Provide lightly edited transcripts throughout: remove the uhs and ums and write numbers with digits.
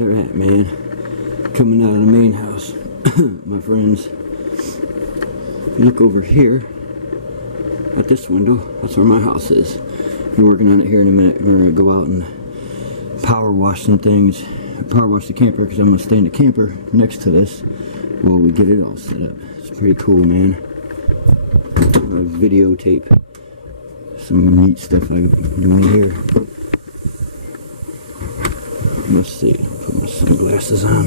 Alright, man. Coming out of the main house, my friends. If you look over here at this window, that's where my house is. I'll be working on it here in a minute. We're gonna go out and power wash some things. Power wash the camper because I'm gonna stay in the camper next to this while we get it all set up. It's pretty cool, man. I videotape some neat stuff I'm doing here. Let's see. Put my sunglasses on.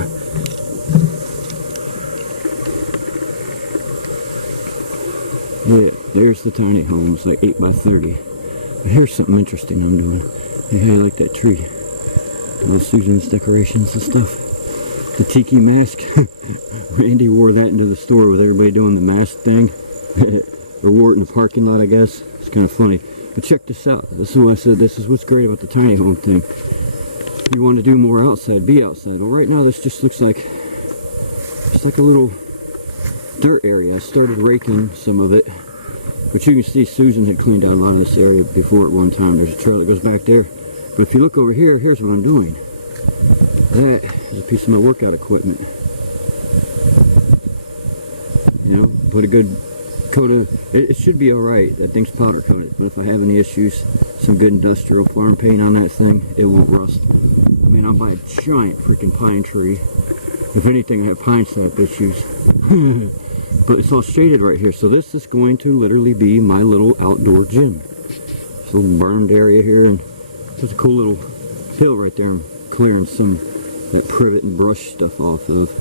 Yeah, there's the tiny home. It's like 8 by 30. But here's something interesting I'm doing. Hey, I like that tree. All Susan's decorations and stuff. The tiki mask. Randy wore that into the store with everybody doing the mask thing. Or wore it in the parking lot, I guess. It's kind of funny. But check this out. This is what I said. This is what's great about the tiny home thing. You want to do more outside, be outside. Well, right now this just looks like it's like a little dirt area. I started raking some of it, but you can see Susan had cleaned out a lot of this area before at one time. There's a trail that goes back there. But if you look over here, here's what I'm doing. That is a piece of my workout equipment. You know, put a good coat of, it should be alright. That thing's powder coated, but if I have any issues, some good industrial farm paint on that thing, it won't rust. I mean, I'll buy a giant freaking pine tree. If anything, I have pine sap issues. But it's all shaded right here, so this is going to literally be my little outdoor gym. This little burned area here, and there's a cool little hill right there. I'm clearing some that privet and brush stuff off of.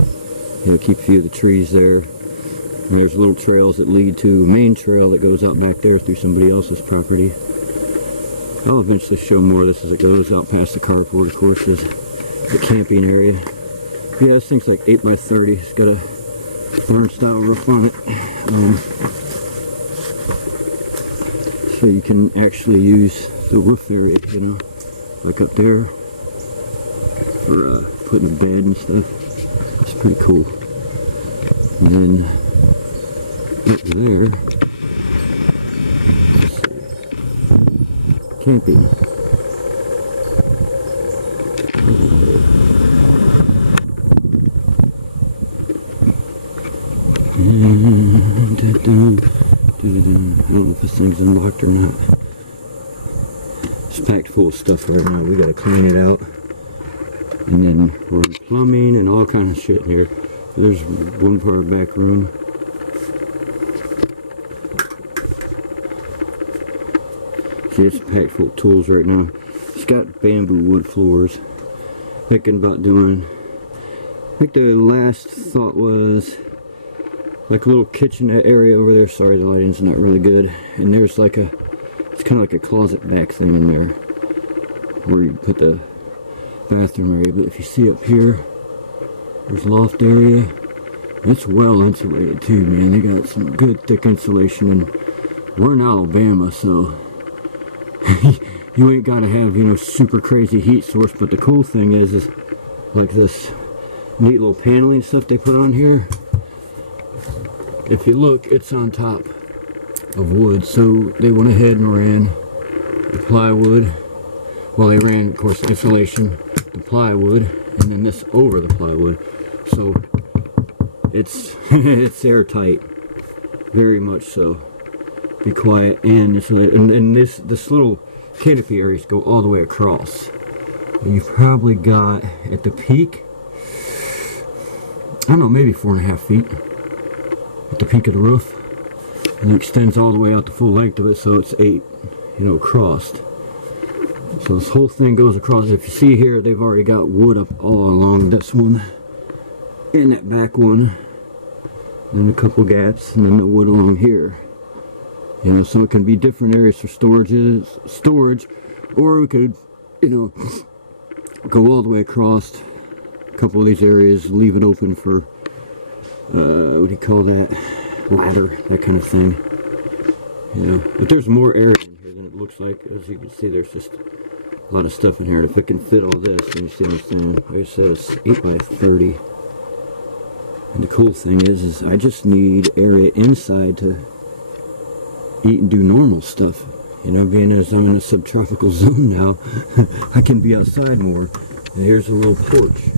You know, keep a few of the trees there. And there's little trails that lead to a main trail that goes out back there through somebody else's property. I'll eventually show more of this as it goes out past the carport, of course, is the camping area. Yeah, this thing's like 8 by 30. It's got a barn style roof on it. So you can actually use the roof area, you know, like up there for putting a bed and stuff. It's pretty cool. And then up there, camping. I don't know if this thing's unlocked or not. It's packed full of stuff right now. We gotta clean it out. And then we're plumbing and all kinds of shit in here. There's one part of the back room. See, it's packed full of tools right now. It's got bamboo wood floors. Thinking about doing, I think the last thought was like a little kitchenette area over there. Sorry, the lighting's not really good. And there's like a, it's kind of like a closet back thing in there where you put the bathroom area. But if you see up here, there's a loft area. It's well insulated too, man. They got some good thick insulation, and we're in Alabama, so you ain't gotta have, you know, super crazy heat source. But the cool thing is like this neat little paneling stuff they put on here. If you look, it's on top of wood, so they went ahead and ran the plywood. Well, they ran, of course, insulation, the plywood, and then this over the plywood. So it's it's airtight, very much so. Be quiet and insulated. And this little canopy areas go all the way across. And you've probably got at the peak, I don't know, maybe 4.5 feet. At the peak of the roof, and it extends all the way out the full length of it, so it's 8, you know, across. So this whole thing goes across. If you see here, they've already got wood up all along this one and that back one, then a couple gaps, and then the wood along here. You know, so it can be different areas for storage, or we could, you know, go all the way across a couple of these areas, leave it open for what do you call that, ladder, that kind of thing, you know. But there's more area in here than it looks like. As you can see, there's just a lot of stuff in here, and if it can fit all this, then you see what I'm saying. Like I said, it's 8 by 30, and the cool thing is I just need area inside to eat and do normal stuff, you know. Being as I'm in a subtropical zone now, I can be outside more. And here's a little porch.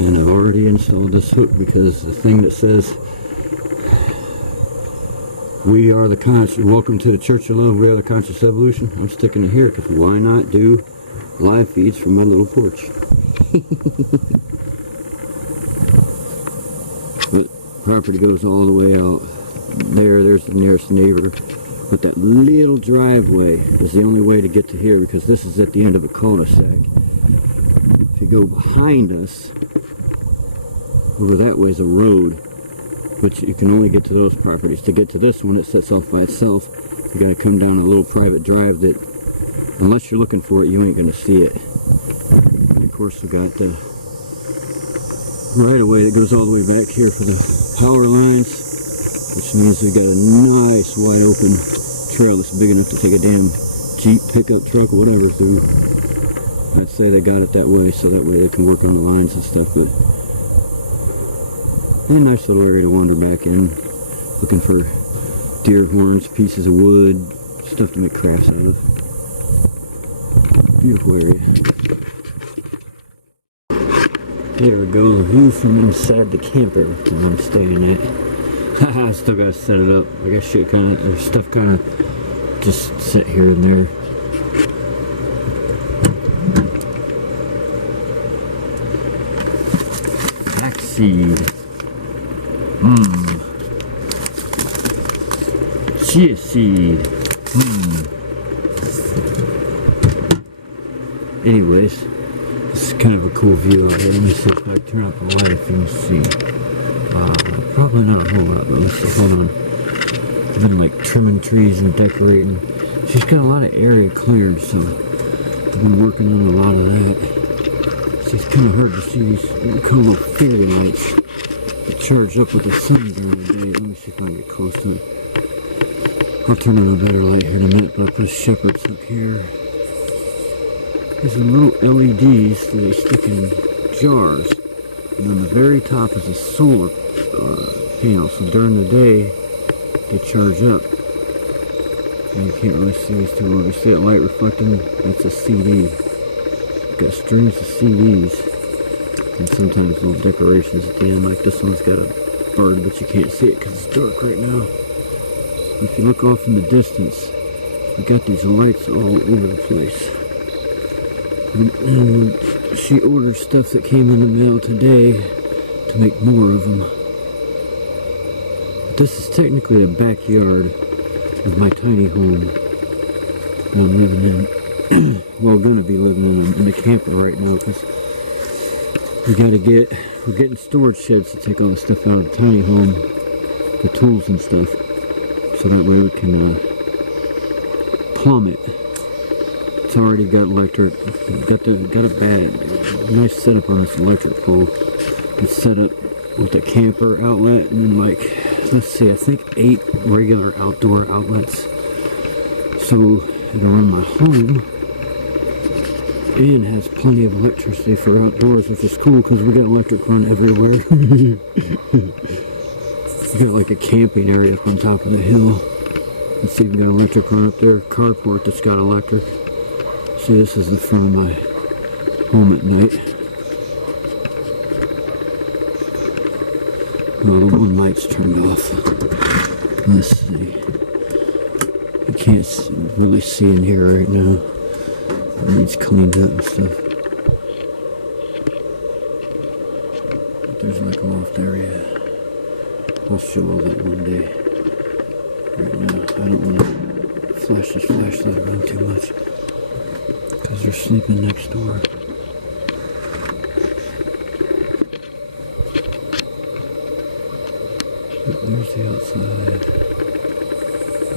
And I've already installed this hook because the thing that says we are the conscious, welcome to the Church of Love, we are the conscious evolution, I'm sticking it here because why not do live feeds from my little porch? But property goes all the way out there. There's the nearest neighbor, but that little driveway is the only way to get to here because this is at the end of a cul-de-sac. If you go behind us, over that way is a road, but you can only get to those properties. To get to this one, it sets off by itself. You gotta come down a little private drive that, unless you're looking for it, you ain't gonna see it. And of course, we got the right of way that goes all the way back here for the power lines, which means we got a nice wide open trail that's big enough to take a damn Jeep pickup truck or whatever through. I'd say they got it that way so that way they can work on the lines and stuff. But a nice little area to wander back in, looking for deer horns, pieces of wood, stuff to make crafts out of. Beautiful area. There we go, the view from inside the camper that I'm staying at. Haha, I still gotta set it up. I got shit kinda, or stuff kinda just sit here and there. Flaxseed. Chia seed. Anyways. This is kind of a cool view out here. Let me see if I turn up the light if you can see. Probably not a whole lot, but let's see. Hold on. I've been like trimming trees and decorating. She's got a lot of area cleared, so I've been working on a lot of that. So it's kind of hard to see these cool little fairy lights that charge up with the sun during the day. Let me see if I can get close to it. I'll turn on a better light here in a minute, but I'll put a shepherd's hook here. There's some little LEDs that they stick in jars, and on the very top is a solar panel, so during the day they charge up. And you can't really see this too well. You see that light reflecting? That's a CD. It's got strings of CDs, and sometimes little decorations at the end, like this one's got a bird, but you can't see it because it's dark right now. If you look off in the distance, you got these lights all over the place. And she ordered stuff that came in the mail today to make more of them. This is technically a backyard of my tiny home that I'm living in. Well, gonna be living in the camper right now because we're getting storage sheds to take all the stuff out of the tiny home, the tools and stuff, so that way we can plumb it. It's already got electric. Got a nice setup on this electric pole. It's set up with a camper outlet and then like, let's see, I think 8 regular outdoor outlets. So it'll run my home and has plenty of electricity for outdoors, which is cool because we got electric run everywhere. We got like a camping area up on top of the hill. Let's see, we got electric run up there. Carport that's got electric. See, this is the front of my home at night. Well, the one light's turned off. Let's see. You can't really see in here right now. It needs cleaned up and stuff. But there's like a loft area. I'll show all that one day. Right now, I don't want to flash this flashlight around too much, because they're sleeping next door. But there's the outside.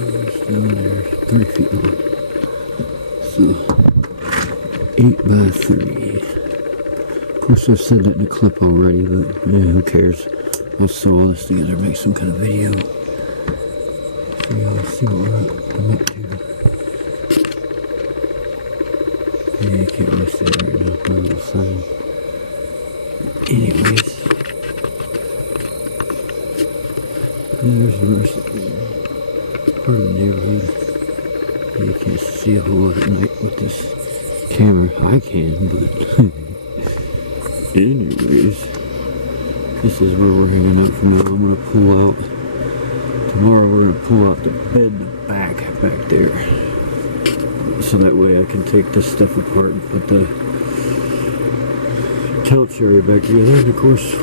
There's down there, 30 feet long. So, 8 by 30. Of course, I've said that in a clip already, but yeah, who cares? We'll sew all this together, make some kind of video. So yeah, let's see what I'm up to. Yeah, you can't really see it right now, on the sign. Anyways. And there's the rest part of the neighborhood. Yeah, you can't see a whole lot at night with this camera. I can, but Anyways, this is where we're hanging out for now. I'm gonna pull out. Tomorrow we're gonna pull out the bed in the back there. So that way I can take this stuff apart and put the couch area back together. And of course,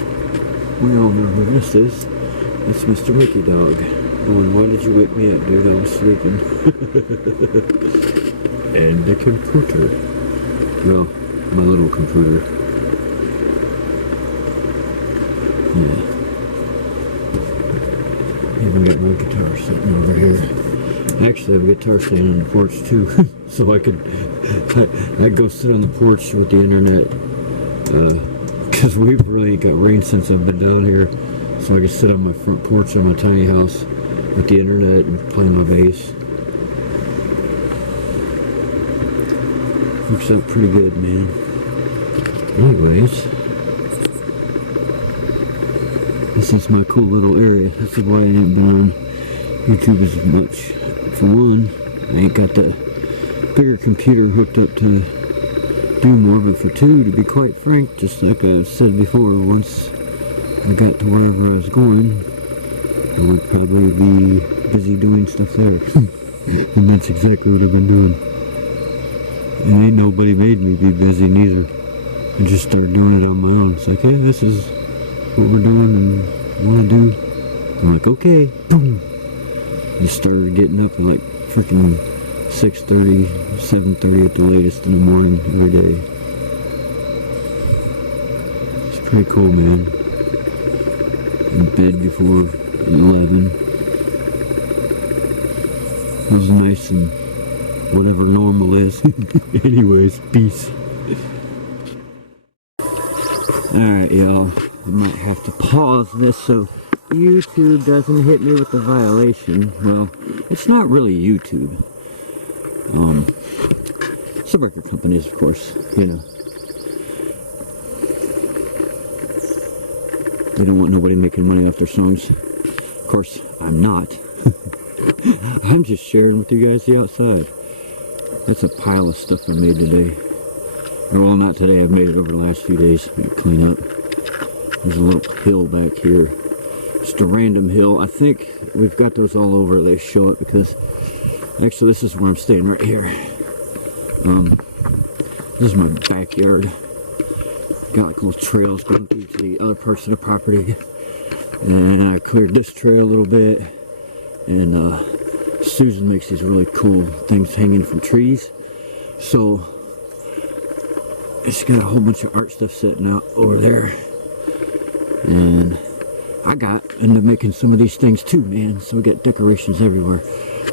we all know who this is. It's Mr. Mickey Dog. Going, why did you wake me up, dude? I was sleeping. And the computer. Well, my little computer. Yeah. Even got my guitar sitting over here. Actually, I have a guitar standing on the porch too. So I'd go sit on the porch with the internet. Because we've really got rain since I've been down here. So I can sit on my front porch on my tiny house with the internet and play my bass. Works out pretty good, man. Anyways, this is my cool little area. That's why I haven't been on YouTube as much. For one, I ain't got the bigger computer hooked up to do more, but for two, to be quite frank, just like I've said before, once I got to wherever I was going, I would probably be busy doing stuff there. And that's exactly what I've been doing. And ain't nobody made me be busy neither. I just started doing it on my own. It's like, hey, this is what we're doing and want to do. I'm like, okay, boom. I started getting up at like freaking 6:30, 7:30 at the latest in the morning every day. It's pretty cool, man. In bed before 11. It was nice and whatever normal is. Anyways, peace. Alright, y'all. I might have to pause this so YouTube doesn't hit me with the violation. Well, it's not really YouTube. Some record companies, of course, you know. They don't want nobody making money off their songs. Of course, I'm not. I'm just sharing with you guys the outside. That's a pile of stuff I made today. Well, not today. I've made it over the last few days. I'm gonna clean up. There's a little hill back here. Just a random hill. I think we've got those all over. They show it because actually this is where I'm staying right here. This is my backyard. Got like little trails going through to the other parts of the property. And I cleared this trail a little bit. And Susan makes these really cool things hanging from trees. So it's got a whole bunch of art stuff sitting out over there. And I got into making some of these things too, man. So we got decorations everywhere.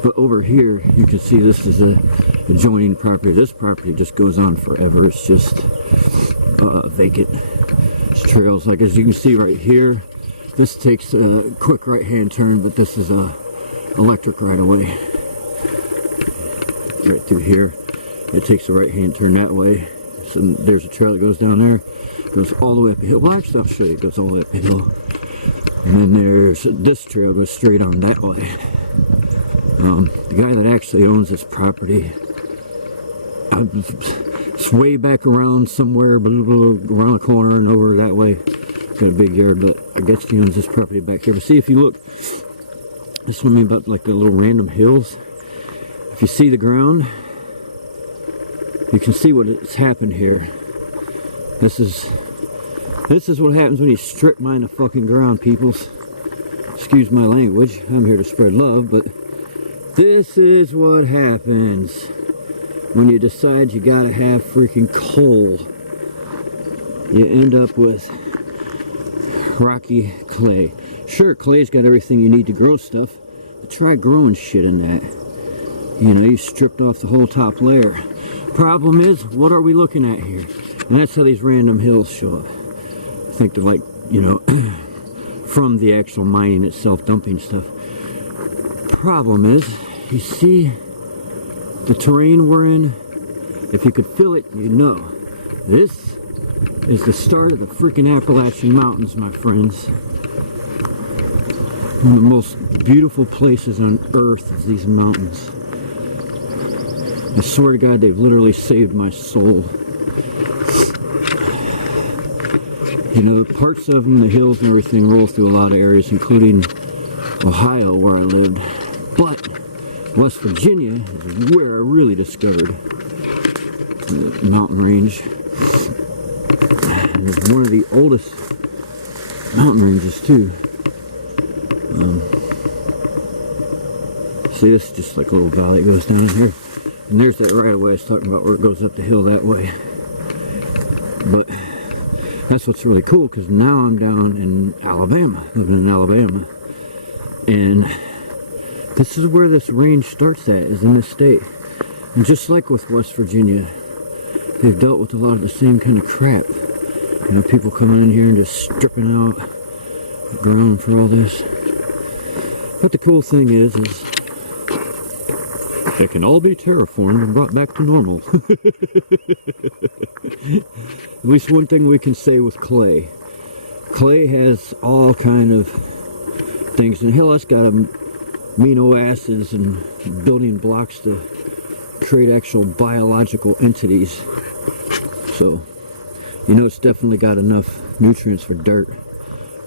But over here, you can see this is a adjoining property. This property just goes on forever. It's just vacant. It's trails. Like as you can see right here, this takes a quick right-hand turn, but this is a electric right away. Right through here, it takes a right-hand turn that way. So there's a trail that goes down there. Goes all the way up a hill. Well, actually, I'll show you. It goes all the way up a hill. And then there's this trail goes straight on that way. The guy that actually owns this property, it's way back around somewhere, around the corner and over that way. Got a big yard, but I guess he owns this property back here. But see, if you look, this is what I mean about like the little random hills. If you see the ground, you can see what's happened here. This is what happens when you strip mine the fucking ground, peoples. Excuse my language. I'm here to spread love, but this is what happens when you decide you gotta have freaking coal. You end up with rocky clay. Sure, clay's got everything you need to grow stuff, but try growing shit in that. You know, you stripped off the whole top layer. Problem is, what are we looking at here? And that's how these random hills show up. I think they're like, you know, from the actual mining itself, dumping stuff. Problem is, you see the terrain we're in? If you could feel it, you'd know. This is the start of the freaking Appalachian Mountains, my friends. One of the most beautiful places on earth is these mountains. I swear to God, they've literally saved my soul. You know, parts of them, the hills and everything, roll through a lot of areas, including Ohio, where I lived. But West Virginia is where I really discovered the mountain range. And it's one of the oldest mountain ranges, too. See, this is just like a little valley that goes down here. And there's that right of way I was talking about, where it goes up the hill that way. But that's what's really cool, because now I'm down in Alabama, living in Alabama. And this is where this range starts at, is in this state. And just like with West Virginia, they've dealt with a lot of the same kind of crap. You know, people coming in here and just stripping out the ground for all this. But the cool thing is it can all be terraformed and brought back to normal. At least one thing we can say with clay. Clay has all kind of things, and hell, it's got amino acids and building blocks to create actual biological entities. So, you know, it's definitely got enough nutrients for dirt,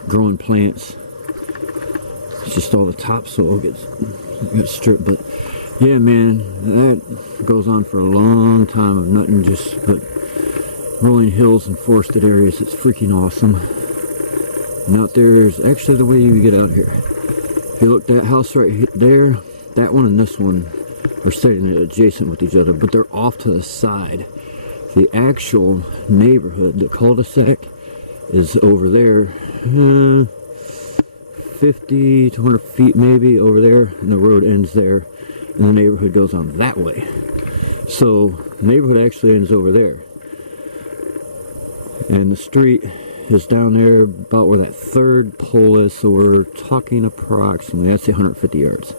growing plants. It's just all the topsoil gets stripped. But yeah, man, that goes on for a long time of nothing just but rolling hills and forested areas. It's freaking awesome. And out there is actually the way you get out here. If you look, that house right there, that one and this one are sitting adjacent with each other, but they're off to the side. The actual neighborhood, the cul-de-sac, is over there, 50 to 100 feet maybe over there, and the road ends there, and the neighborhood goes on that way. So the neighborhood actually ends over there, and the street is down there about where that third pole is. So we're talking approximately, I'd say 150 yards.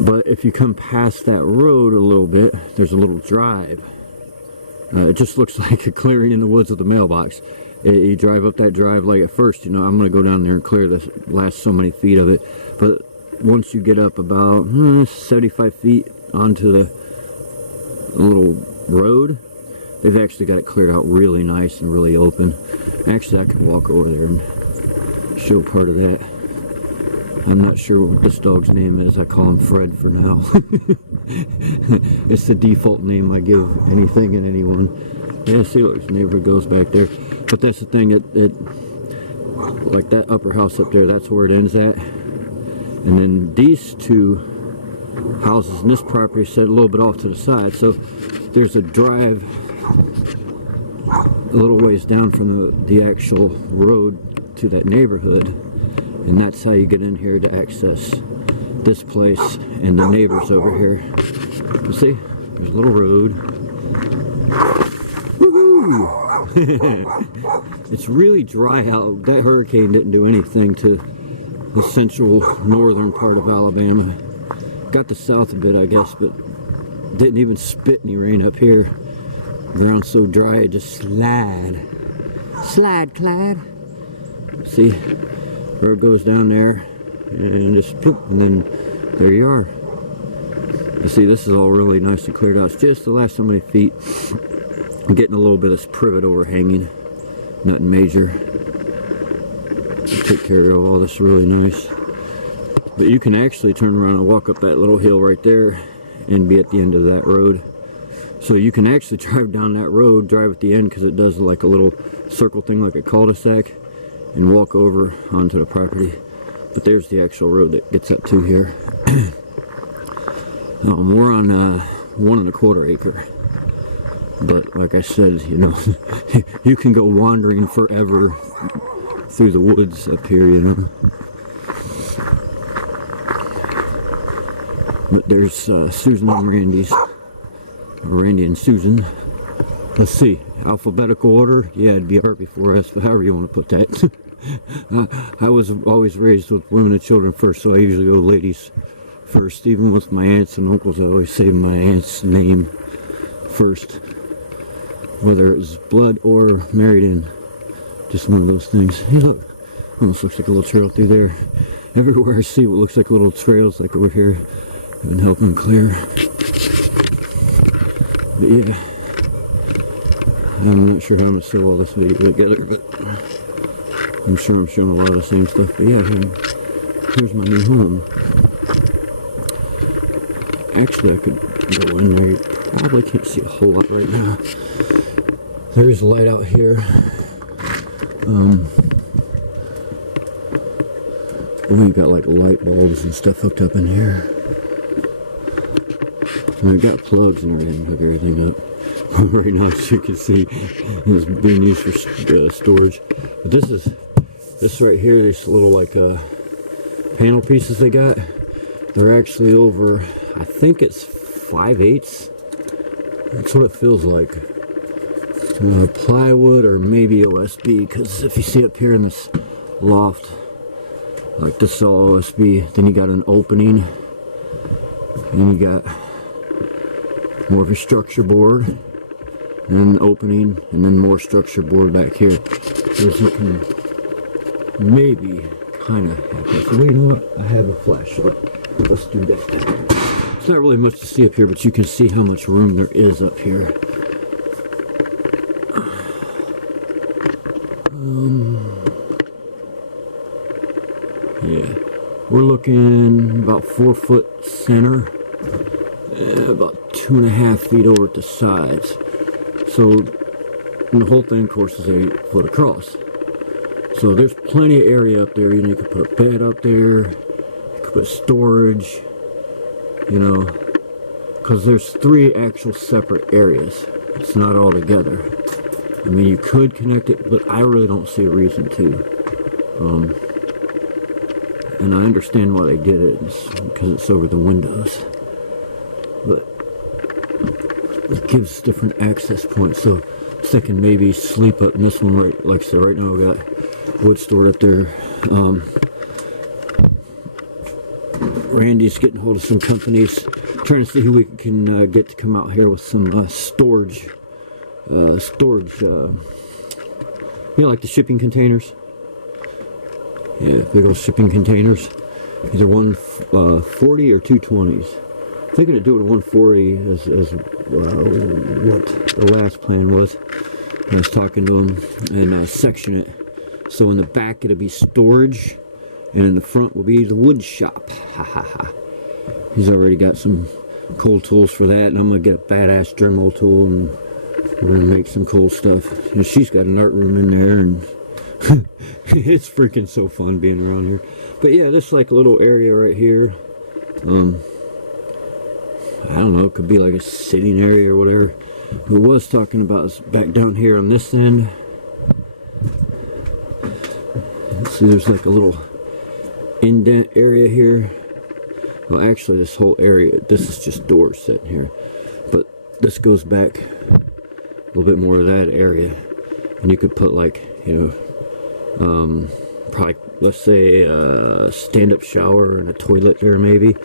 But if you come past that road a little bit, there's a little drive. It just looks like a clearing in the woods with a mailbox. You drive up that drive, like at first, you know, I'm going to go down there and clear the last so many feet of it. But once you get up about 75 feet onto the little road, they've actually got it cleared out really nice and really open. Actually, I could walk over there and show part of that. I'm not sure what this dog's name is. I call him Fred for now. It's the default name I give anything and anyone. Yeah, see, look, his neighborhood goes back there. But that's the thing, like that upper house up there, that's where it ends at. And then these two houses in this property set a little bit off to the side. So there's a drive a little ways down from the actual road to that neighborhood. And that's how you get in here to access this place and the neighbors over here. You see, there's a little road. Woohoo! It's really dry out. That hurricane didn't do anything to the central northern part of Alabama. Got the south a bit, I guess, but didn't even spit any rain up here. The ground's so dry it just slide. Slide, Clyde. See? Road goes down there and just poof, and then there you are. You see, this is all really nice and cleared out. It's just the last so many feet. I'm getting a little bit of this privet overhanging, nothing major. Take care of all this really nice. But you can actually turn around and walk up that little hill right there and be at the end of that road. So you can actually drive down that road, drive at the end, because it does like a little circle thing like a cul-de-sac, and walk over onto the property. But there's the actual road that gets up to here. We're on 1 1/4 acre. But like I said, you know, you can go wandering forever through the woods up here, you know. But there's Susan and Randy's. Randy and Susan. Let's see, alphabetical order. Yeah, it'd be art before us, but however you want to put that. I was always raised with women and children first, so I usually go ladies first. Even with my aunts and uncles, I always say my aunt's name first, whether it was blood or married in. Just one of those things. Hey, look, almost looks like a little trail through there. Everywhere I see what looks like little trails, like over here, I've been helping clear. But yeah, I'm not sure how I'm going to sew all this video together, but I'm sure I'm showing a lot of the same stuff. But yeah, here's my new home. Actually, I could go in there. You probably can't see a whole lot right now. There's light out here. We've got like light bulbs and stuff hooked up in here. And I've got plugs and everything, hook everything up. Right now, as you can see, it's being used for storage. But this right here, these little like panel pieces they got. They're actually over, I think it's 5/8. That's what it feels like. Plywood or maybe OSB, because if you see up here in this loft, like this is all OSB. Then you got an opening, and you got more of a structure board, and an opening, and then more structure board back here. So you can maybe kind of have this. So you know what? I have a flashlight. Let's do that. It's not really much to see up here, but you can see how much room there is up here. Yeah, we're looking about 4 foot center, about 2.5 feet over at the sides. So and the whole thing, of course, is 8 foot across. So there's plenty of area up there. You could put a bed up there. You could put storage. You know, because there's 3 actual separate areas. It's not all together. I mean, you could connect it, but I really don't see a reason to. And I understand why they did it, because it's over the windows. But it gives different access points. So I was thinking maybe sleep up in this one, right? Like I said, right now we got wood stored up there. Randy's getting hold of some companies, trying to see who we can get to come out here with some storage. You know, like the shipping containers. Yeah, big old shipping containers. Either 140 or 220s. Thinking of doing a 140 as what the last plan was. I was talking to him, and section it so in the back it'll be storage, and in the front will be the wood shop. Ha ha ha. He's already got some cool tools for that, and I'm gonna get a badass Dremel tool, and we're gonna make some cool stuff. And she's got an art room in there, and it's freaking so fun being around here. But yeah, this like little area right here. I don't know, it could be like a sitting area or whatever. We was talking about is back down here on this end. See, there's like a little indent area here. Well, actually, this whole area, this is just doors sitting here. But this goes back a little bit more of that area. And you could put like, you know, probably, let's say, a stand-up shower and a toilet there maybe.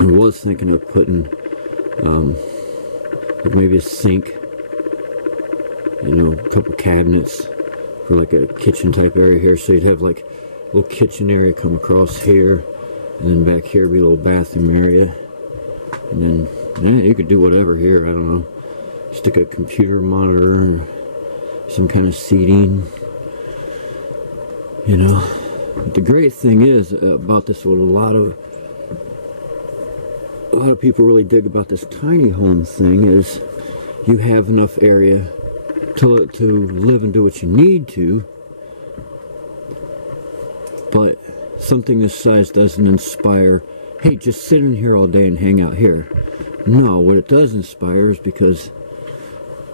I was thinking of putting like maybe a sink, you know, a couple cabinets for like a kitchen type area here, so you'd have like a little kitchen area come across here, and then back here be a little bathroom area, and then yeah, you could do whatever here. I don't know, stick a computer monitor and some kind of seating, you know. But the great thing is about this, what a lot of people really dig about this tiny home thing is you have enough area to live and do what you need to, but something this size doesn't inspire, hey, just sit in here all day and hang out here. No, what it does inspire is, because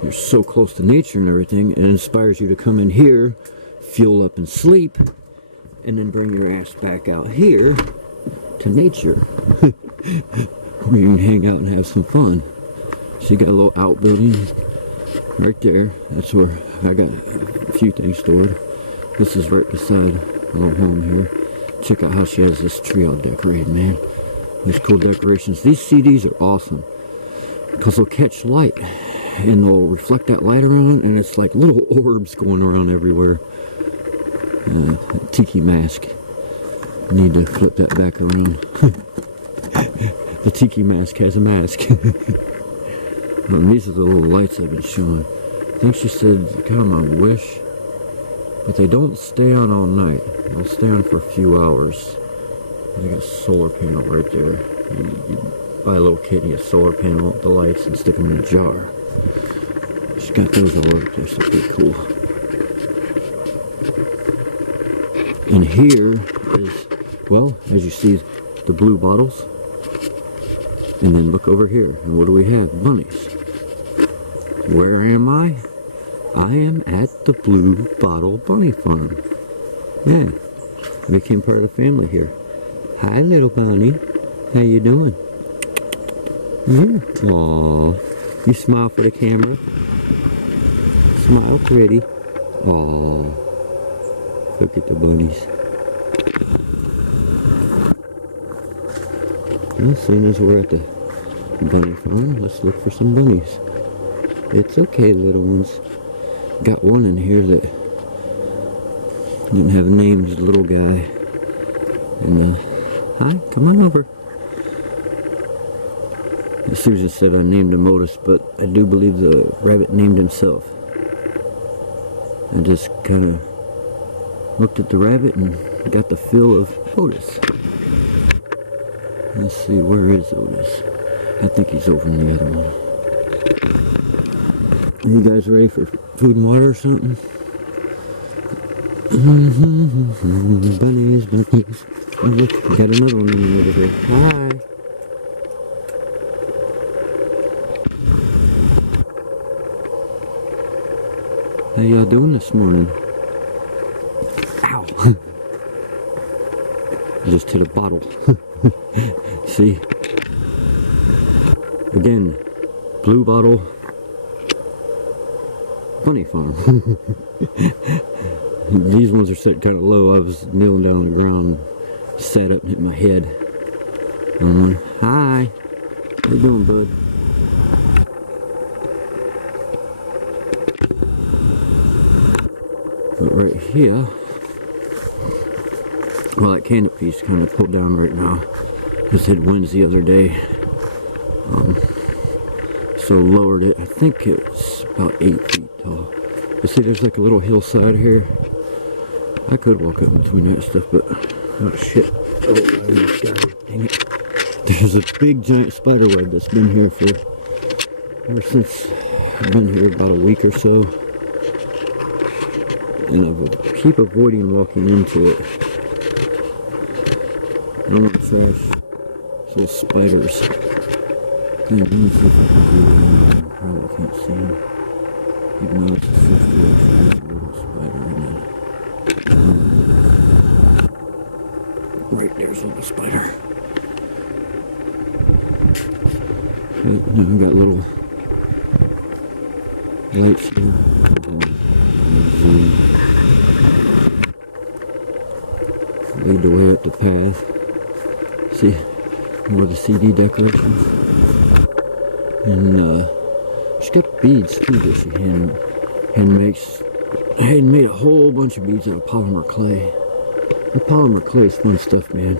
you're so close to nature and everything, it inspires you to come in here, fuel up and sleep, and then bring your ass back out here to nature. Where you can hang out and have some fun. So you got a little outbuilding right there. That's where I got a few things stored. This is right beside my little home here. Check out how she has this tree all decorated, man. These cool decorations. These CDs are awesome because they'll catch light and they'll reflect that light around, and it's like little orbs going around everywhere. Tiki mask. Need to flip that back around. The tiki mask has a mask. These are the little lights I've been showing. think she said kind of my wish, but they don't stay on all night. They'll stay on for a few hours. They got a solar panel right there. You buy a little kit and get a solar panel with the lights and stick them in a jar. She's got those all over there, so pretty cool. And here is, well, as you see, the blue bottles. And then look over here, and what do we have? Bunnies. Where am I? I am at the Blue Bottle Bunny Farm. Yeah, I became part of the family here. Hi, little bunny. How you doing? Yeah. Aw. You smile for the camera. Smile pretty. Aw. Look at the bunnies. Well, as soon as we're at the bunny farm, let's look for some bunnies. It's okay, little ones. Got one in here that didn't have a name, just a little guy. And, hi, come on over. Susan said I named him Otis, but I do believe the rabbit named himself. I just kind of looked at the rabbit and got the feel of Otis. Let's see, where is Otis? I think he's over in the other one. Are you guys ready for food and water or something? Bunnies, bunnies. Oh, look, we got another one over here. Hi. How y'all doing this morning? Ow! I just hit a bottle. See? Again, Blue Bottle Bunny Farm. These ones are set kind of low. I was kneeling down on the ground, sat up and hit my head. Hi. How you doing, bud? But right here, well, that canopy's kind of pulled down right now. Just had winds the other day. So lowered it. I think it's about 8 feet tall. You see there's like a little hillside here. I could walk up between that stuff, but oh shit. Oh, dang it. There's a big giant spider web that's been here for ever since I've been here about a week or so. And I keep avoiding walking into it. I don't want to trash those spiders. Let me see if I can do it. Probably can't see him. Even though it's a 50, there's a little spider in it. Right there's a little spider. Okay, now I've got little lights here. Lead the way up the path. See more of the CD decorations. And she's got beads too that she hand made a whole bunch of beads out of polymer clay. The polymer clay is fun stuff, man.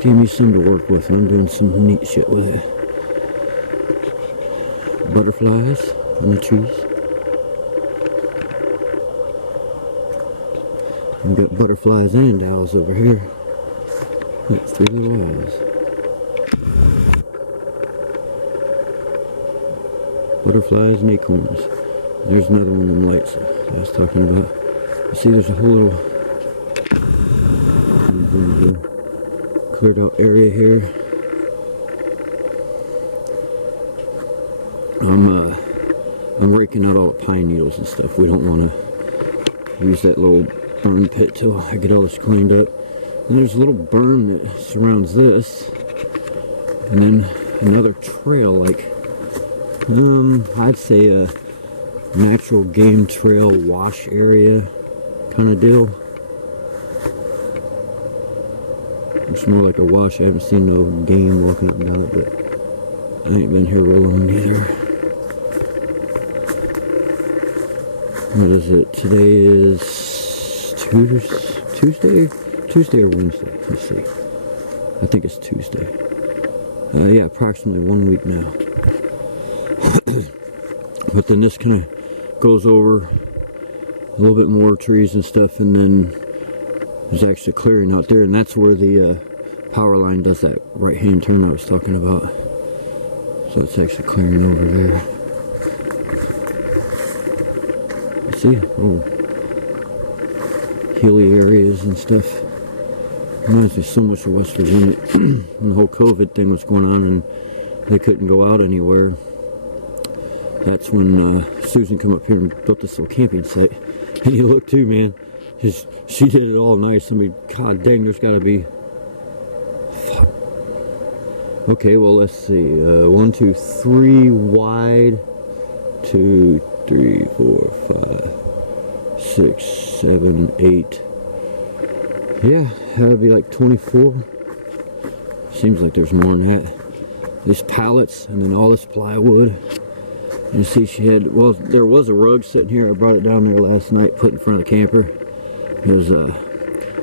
Gave me some to work with, and I'm doing some neat shit with it. Butterflies on the trees. We've got butterflies and owls over here. Look, 3 little owls. Butterflies and acorns. There's another one of them lights I was talking about. You see there's a whole little cleared out area here. I'm raking out all the pine needles and stuff. We don't want to use that little burn pit till I get all this cleaned up. And there's a little berm that surrounds this. And then another trail, like I'd say a natural game trail wash area kind of deal. It's more like a wash. I haven't seen no game walking up and down it, but I ain't been here real long either. What is it? Today is Tuesday or Wednesday? Let's see. I think it's Tuesday. Yeah, approximately 1 week now. But then this kind of goes over a little bit more trees and stuff, and then there's actually clearing out there, and that's where the power line does that right-hand turn I was talking about. So it's actually clearing over there. See, little hilly areas and stuff. Reminds me so much of West Virginia when the whole COVID thing was going on and they couldn't go out anywhere. That's when Susan come up here and built this little camping site. And you look too, man. She did it all nice. I mean, god dang, there's got to be... Fuck. Okay, well, let's see. 1, 2, 3 wide. 2, 3, 4, 5, 6, 7, 8. Yeah, that'll be like 24. Seems like there's more than that. There's pallets and then all this plywood. You see she had, well, there was a rug sitting here. I brought it down there last night, put in front of the camper. There's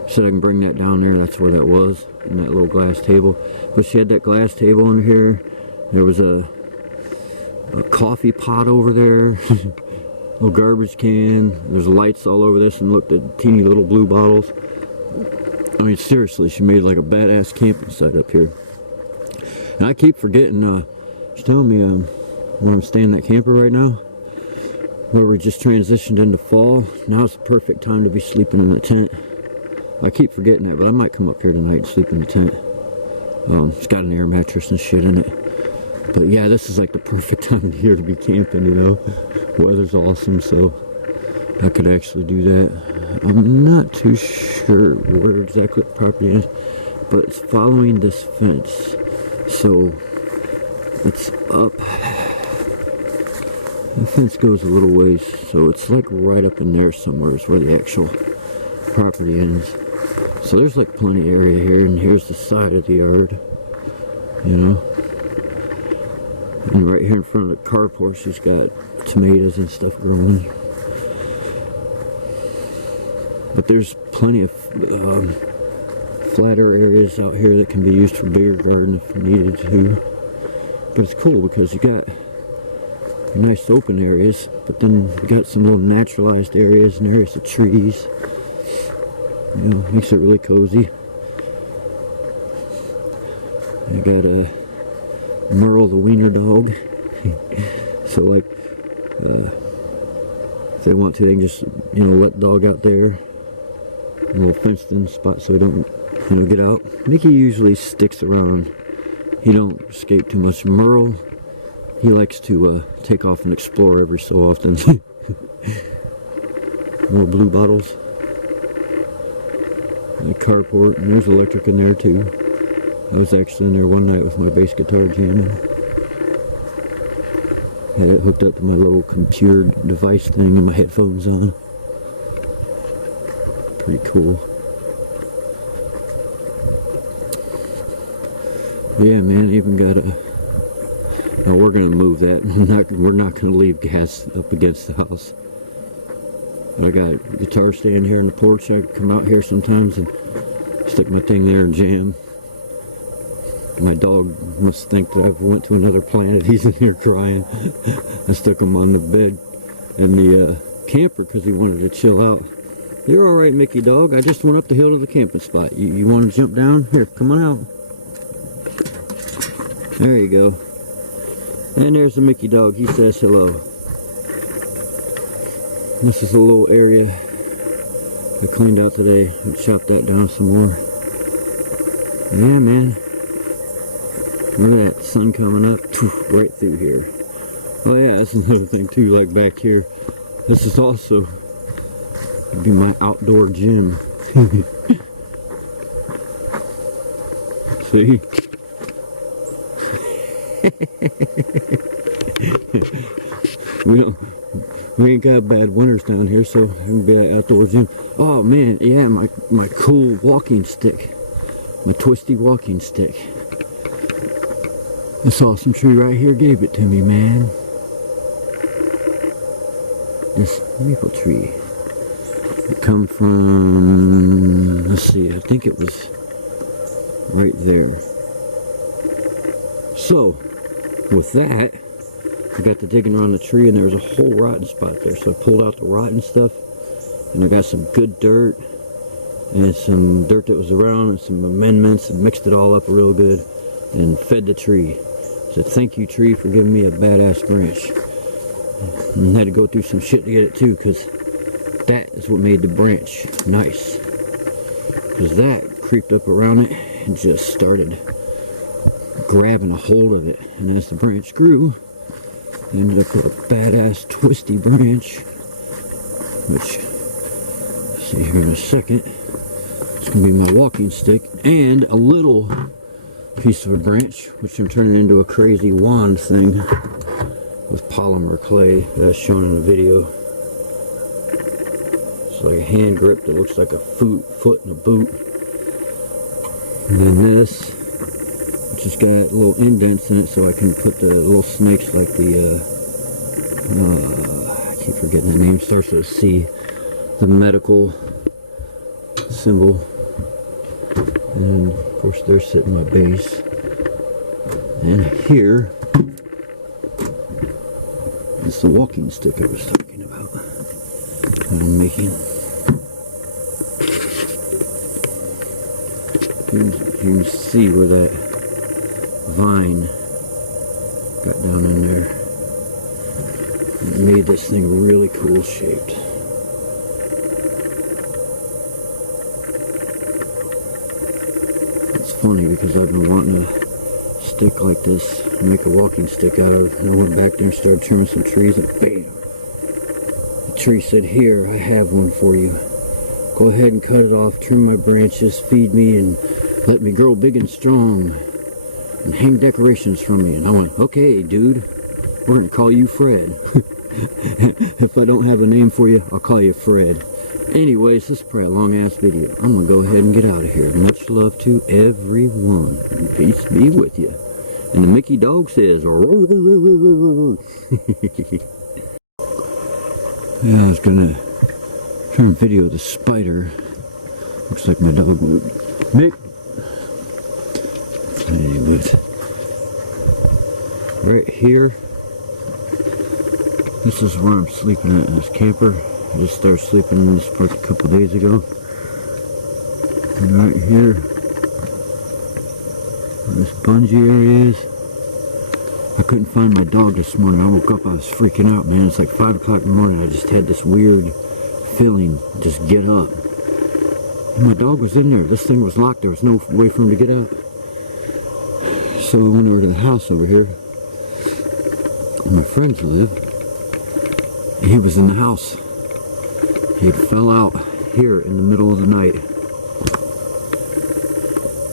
said I can bring that down there. That's where that was, in that little glass table. But she had that glass table in here. There was a coffee pot over there. Little garbage can. There's lights all over this, and look, the teeny little blue bottles. I mean, seriously, she made like a badass camping site up here. And I keep forgetting, she's telling me where I'm staying in that camper right now, where we just transitioned into fall. Now's the perfect time to be sleeping in the tent. I keep forgetting that, but I might come up here tonight and sleep in the tent. It's got an air mattress and shit in it. But yeah, this is like the perfect time of year to be camping, you know. Weather's awesome, so I could actually do that. I'm not too sure where exactly the property is, but it's following this fence. So it's up. The fence goes a little ways, so it's like right up in there somewhere is where the actual property ends. So there's like plenty of area here, and here's the side of the yard, you know. And right here in front of the carport, she's got tomatoes and stuff growing. But there's plenty of flatter areas out here that can be used for bigger garden if needed to. But it's cool because you got nice open areas, but then you got some little naturalized areas and areas of trees. You know, makes it really cozy. I got a Merle the wiener dog. So like, if they want to, they can just, you know, let the dog out there. A little fenced in spot so they don't, you know, get out. Mickey usually sticks around. He don't escape too much. Merle, he likes to take off and explore every so often. More blue bottles. The carport, and there's electric in there too. I was actually in there one night with my bass guitar jamming. Had it hooked up to my little computer device thing and my headphones on. Pretty cool. Yeah, man, even got a... Now we're gonna move that. We're not gonna leave gas up against the house. I got a guitar stand here on the porch. I come out here sometimes and stick my thing there and jam. My dog must think that I've went to another planet. He's in here crying. I stuck him on the bed in the camper because he wanted to chill out. You're alright, Mickey dog. I just went up the hill to the camping spot. You want to jump down? Here, come on out. There you go. And there's the Mickey dog. He says hello. This is a little area I cleaned out today and chopped that down some more. Yeah, man. Look at that sun coming up right through here. Oh yeah, that's another thing too, like back here. This is also be my outdoor gym. See? We ain't got bad winters down here, so it can be an outdoor gym. Oh man, yeah, my cool walking stick. My twisty walking stick. This awesome tree right here gave it to me, man. This maple tree. It come from, let's see, I think it was right there. So, with that, I got to digging around the tree and there was a whole rotten spot there. So I pulled out the rotten stuff and I got some good dirt and some dirt that was around and some amendments and mixed it all up real good and fed the tree. Said, thank you, tree, for giving me a badass branch. And had to go through some shit to get it too, because that is what made the branch nice. Because that creeped up around it and just started grabbing a hold of it. And as the branch grew, it ended up with a badass twisty branch, which, see here in a second, it's going to be my walking stick, and a little piece of a branch, which I'm turning into a crazy wand thing with polymer clay that's shown in the video. It's like a hand grip that looks like a foot and a boot. And then this, which has got little indents in it so I can put the little snakes like the, I keep forgetting the name, starts with a C, the medical symbol. And of course they're sitting my base. And here is the walking stick I was talking about that I'm making. You can see where that vine got down in there. It made this thing really cool shaped. It's funny because I've been wanting a stick like this, make a walking stick out of. And I went back there and started trimming some trees and bam! The tree said, here, I have one for you. Go ahead and cut it off, trim my branches, feed me, and let me grow big and strong. And hang decorations from me. And I went, okay, dude, we're going to call you Fred. If I don't have a name for you, I'll call you Fred. Anyways, this is probably a long-ass video. I'm going to go ahead and get out of here. Much love to everyone. Peace be with you. And the Mickey dog says, yeah, I was going to turn a video of the spider. Looks like my dog moved. Mick! Anyways, right here, this is where I'm sleeping at in this camper. I just started sleeping in this place a couple days ago. And right here, where this bungee area is, I couldn't find my dog this morning. I woke up, I was freaking out, man. It's like 5 o'clock in the morning. I just had this weird feeling, just get up. And my dog was in there. This thing was locked. There was no way for him to get out. So we went over to the house over here where my friends live, and he was in the house. He fell out here in the middle of the night.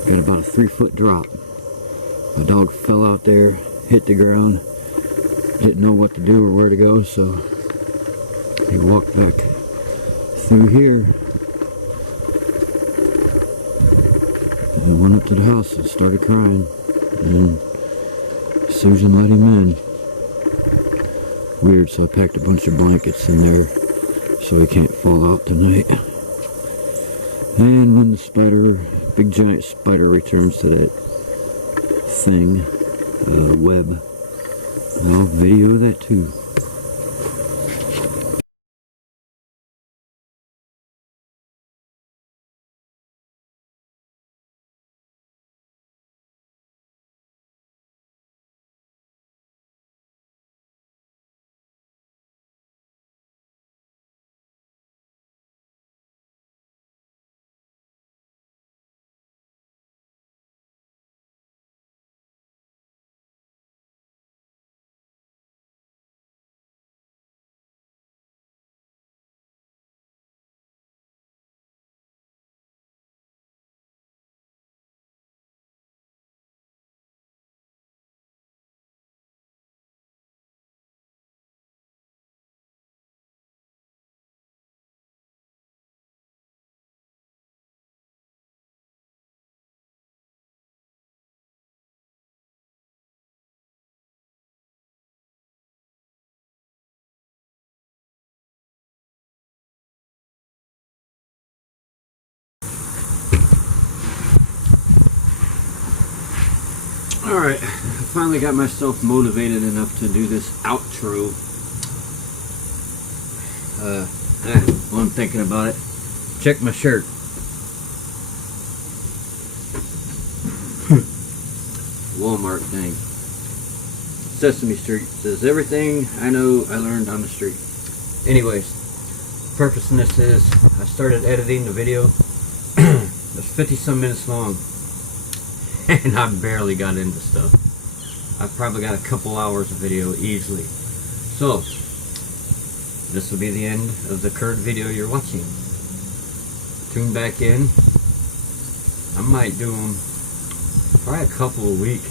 Got about a 3-foot drop. My dog fell out there, hit the ground, didn't know what to do or where to go, so he walked back through here and went up to the house and started crying. And Susan let him in. Weird, so I packed a bunch of blankets in there so he can't fall out tonight. And when the spider, big giant spider, returns to that thing, web, I'll video that too. Alright, I finally got myself motivated enough to do this outro. While I'm thinking about it, check my shirt. Walmart thing. Sesame Street says everything I know I learned on the street. Anyways, purpose in this is I started editing the video. It's 50 some minutes long and I barely got into stuff. I've probably got a couple hours of video easily. So this will be the end of the current video you're watching. Tune back in. I might do them probably a couple a week.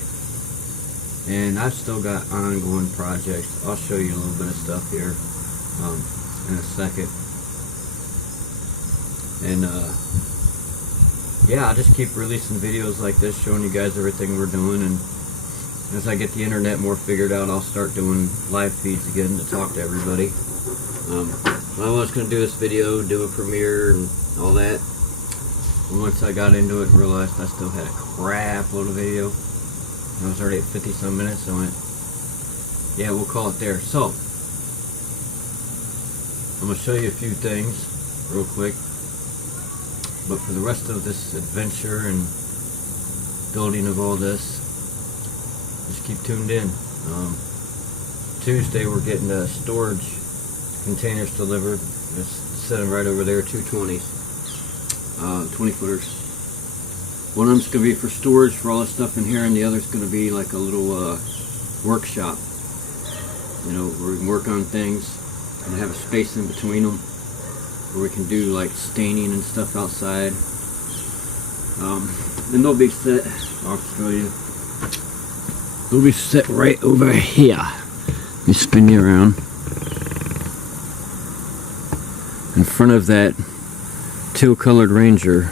And I've still got ongoing projects. I'll show you a little bit of stuff here in a second. And yeah, I'll just keep releasing videos like this, showing you guys everything we're doing. And as I get the internet more figured out, I'll start doing live feeds again to talk to everybody. I was going to do this video, do a premiere and all that. And once I got into it and realized I still had a crap load of video, I was already at 50 some minutes, so I went, yeah, we'll call it there. So, I'm going to show you a few things real quick. But for the rest of this adventure and building of all this, just keep tuned in. Tuesday we're getting the storage containers delivered. It's sitting right over there, 220s, 20-footers. One of them's going to be for storage for all the stuff in here, and the other's going to be like a little workshop. You know, where we can work on things and have a space in between them where we can do like staining and stuff outside. And they'll be set, I'll show you. They'll be set right over here. Let me spin you around. In front of that teal-colored Ranger,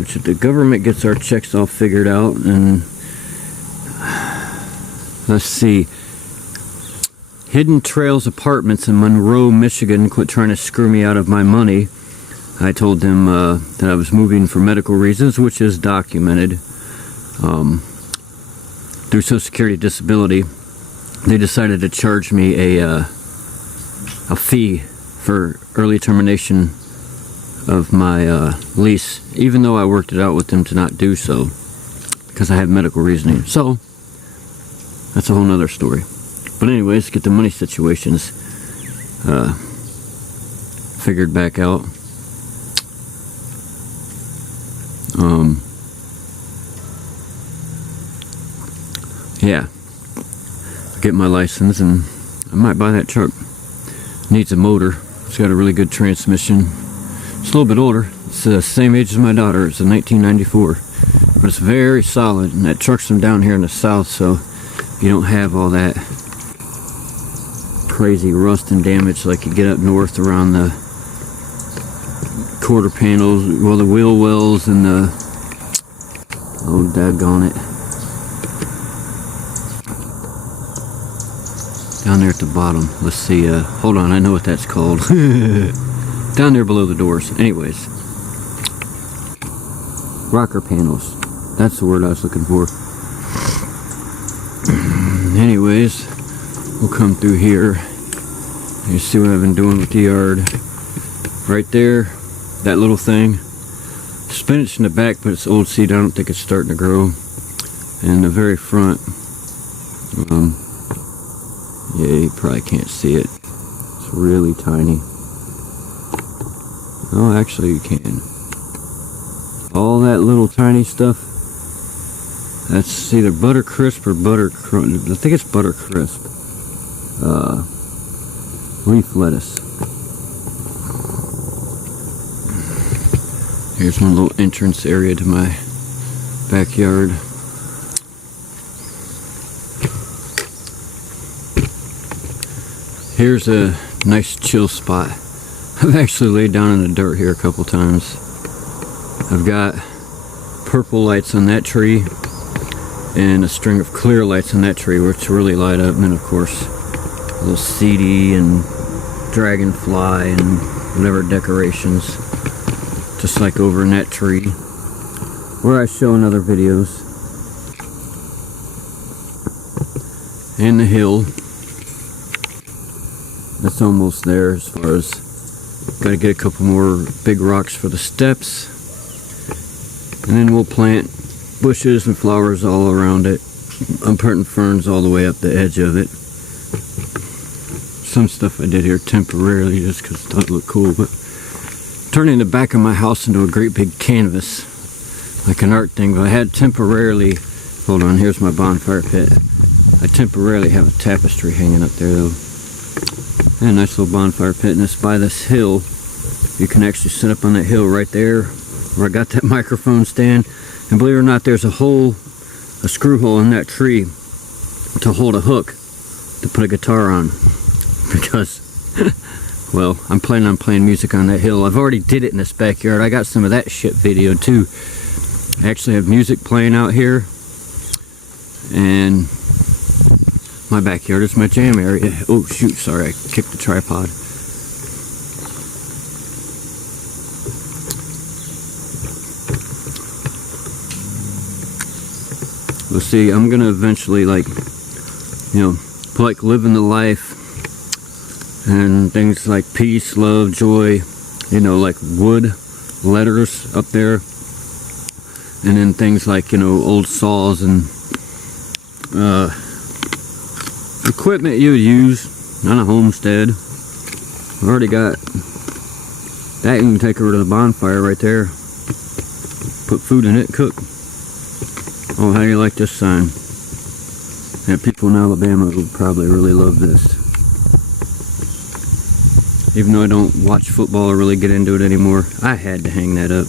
which the government gets our checks all figured out. And let's see, Hidden Trails Apartments in Monroe, Michigan quit trying to screw me out of my money. I told them that I was moving for medical reasons, which is documented through Social Security disability. They decided to charge me a fee for early termination of my lease, even though I worked it out with them to not do so because I have medical reasoning. So that's a whole nother story. But anyways, get the money situations figured back out. Yeah, get my license, and I might buy that truck. Needs a motor. It's got a really good transmission. It's a little bit older. It's the same age as my daughter. It's a 1994, but it's very solid. And that truck's from down here in the south, so you don't have all that crazy rust and damage like you get up north around the quarter panels, well, the wheel wells and the, oh daggone it, down there at the bottom. Let's see, hold on, I know what that's called. Down there below the doors. Anyways, rocker panels, that's the word I was looking for. Anyways, we'll come through here. You see what I've been doing with the yard. Right there, that little thing. Spinach in the back, but it's old seed. I don't think it's starting to grow. And in the very front, yeah, you probably can't see it. It's really tiny. Oh, actually you can. All that little tiny stuff, that's either butter crisp or butter crunch. I think it's butter crisp. Leaf lettuce. Here's one little entrance area to my backyard. Here's a nice chill spot. I've actually laid down in the dirt here a couple times. I've got purple lights on that tree and a string of clear lights on that tree which really light up, and then of course a little CD and dragonfly and whatever decorations, just like over in that tree where I show in other videos. and the hill. That's almost there as far as gotta get a couple more big rocks for the steps. And then we'll plant bushes and flowers all around it. I'm putting ferns all the way up the edge of it. Some stuff I did here temporarily just because it thought it looked cool, but turning the back of my house into a great big canvas, like an art thing. But I had temporarily, hold on, here's my bonfire pit. I temporarily have a tapestry hanging up there though. And a nice little bonfire pit, and it's by this hill. You can actually sit up on that hill right there where I got that microphone stand. And believe it or not, there's a screw hole in that tree to hold a hook to put a guitar on. Because, well, I'm planning on playing music on that hill. I've already did it in this backyard. I got some of that shit video too. I actually have music playing out here. And my backyard is my jam area. Oh shoot, sorry, I kicked the tripod. We'll see, I'm gonna eventually, like, you know, like living the life and things like peace, love, joy, you know, like wood letters up there. And then things like, you know, old saws and equipment you would use on a homestead. I've already got that. You can take over to the bonfire right there. Put food in it, cook. Oh, how do you like this sign? Yeah, people in Alabama would probably really love this. Even though I don't watch football or really get into it anymore, I had to hang that up.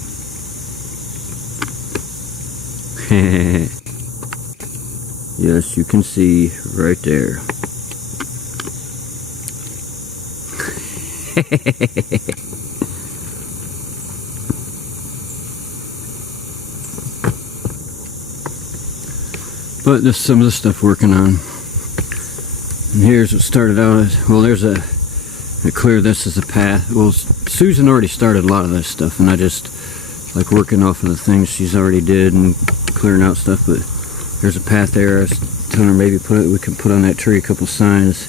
Yes, you can see right there. But there's some of the stuff working on. And here's what started out as, well, there's a clear this as a path. Well, Susan already started a lot of this stuff, and I just like working off of the things she's already did and clearing out stuff. But there's a path there. I was telling her maybe we can put on that tree a couple signs.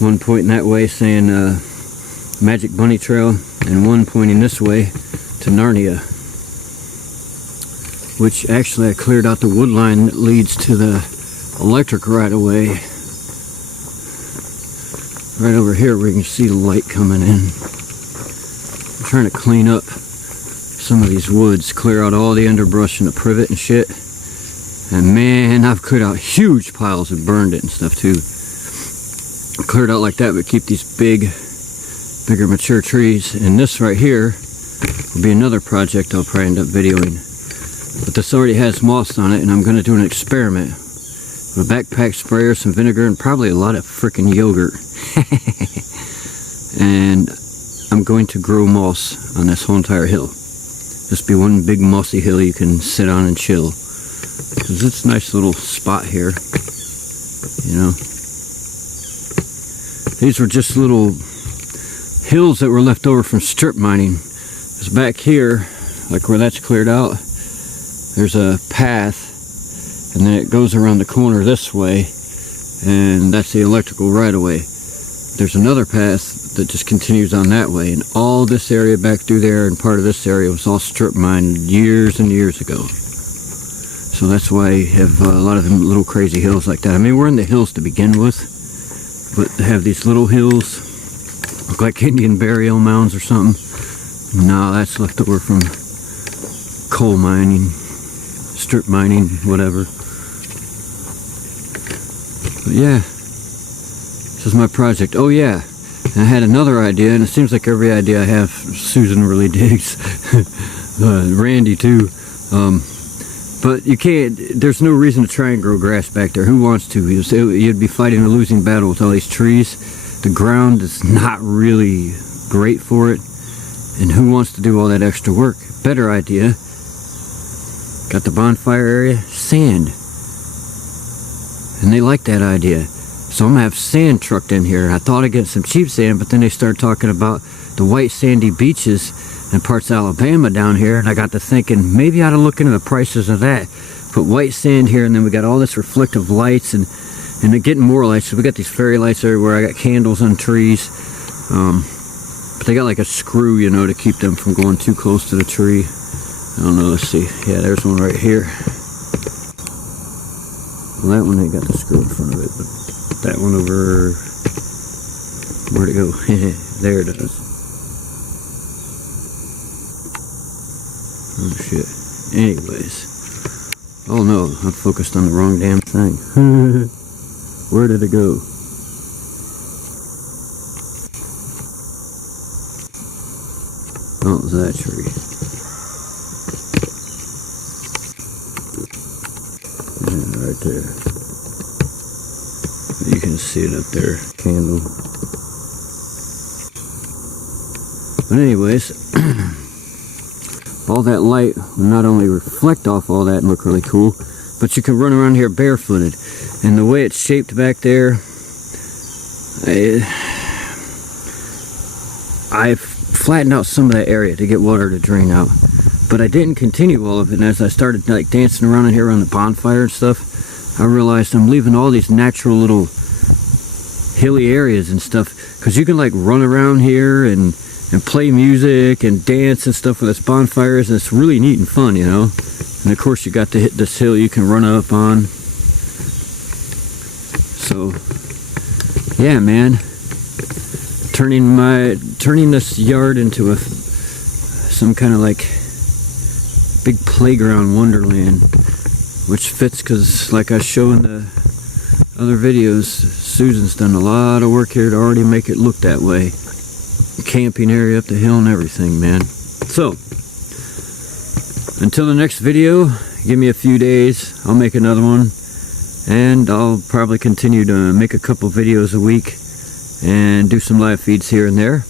One pointing that way saying Magic Bunny Trail, and one pointing this way to Narnia. Which actually I cleared out the wood line that leads to the electric right away. Right over here where you can see the light coming in. I'm trying to clean up some of these woods, clear out all the underbrush and the privet and shit. And man, I've cleared out huge piles and burned it and stuff too. I cleared out like that, but keep these bigger mature trees. And this right here will be another project I'll probably end up videoing. But this already has moss on it, and I'm going to do an experiment with a backpack sprayer, some vinegar, and probably a lot of freaking yogurt. And I'm going to grow moss on this whole entire hill. Just be one big mossy hill you can sit on and chill. Because it's a nice little spot here, you know. These were just little hills that were left over from strip mining. Because back here, like where that's cleared out, there's a path, and then it goes around the corner this way, and that's the electrical right-of-way. There's another path that just continues on that way, and all this area back through there and part of this area was all strip mined years and years ago. So that's why you have a lot of them little crazy hills like that. I mean, we're in the hills to begin with, but to have these little hills, look like Indian burial mounds or something. No, that's left over from coal mining, strip mining, whatever. But yeah, this is my project. Oh yeah, and I had another idea, and it seems like every idea I have, Susan really digs. Randy too. But you can't, there's no reason to try and grow grass back there. Who wants to? You'd be fighting a losing battle with all these trees. The ground is not really great for it. And who wants to do all that extra work? Better idea. Got the bonfire area, sand. And they like that idea. So I'm gonna have sand trucked in here. I thought I'd get some cheap sand, but then they started talking about the white sandy beaches in parts of Alabama down here, and I got to thinking maybe I ought to look into the prices of that. Put white sand here, and then we got all this reflective lights, and And they're getting more lights. So we got these fairy lights everywhere. I got candles on trees. But they got like a screw, you know, to keep them from going too close to the tree. I don't know, let's see. Yeah, there's one right here. Well, that one ain't got the screw in front of it, but that one over... Where'd it go? There it is. Oh shit. Anyways. Oh no, I'm focused on the wrong damn thing. Where did it go? Oh, it was that tree. Yeah, right there. You can see it up there. Candle. But anyways, all that light will not only reflect off all that and look really cool, but you can run around here barefooted. And the way it's shaped back there, I've flattened out some of that area to get water to drain out. But I didn't continue all of it, and as I started like dancing around in here on the bonfire and stuff, I realized I'm leaving all these natural little hilly areas and stuff, because you can like run around here and play music and dance and stuff with this bonfires, and it's really neat and fun, you know. And of course you got to hit this hill you can run up on. So yeah, man, turning this yard into some kind of like big playground wonderland, which fits because like I show in the other videos, Susan's done a lot of work here to already make it look that way. Camping area up the hill and everything, man. So until the next video, give me a few days, I'll make another one, and I'll probably continue to make a couple videos a week and do some live feeds here and there.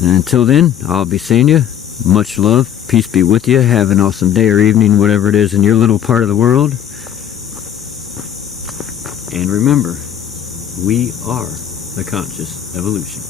And until then, I'll be seeing you. Much love, peace be with you, have an awesome day or evening, whatever it is in your little part of the world. And remember, we are the conscious evolution.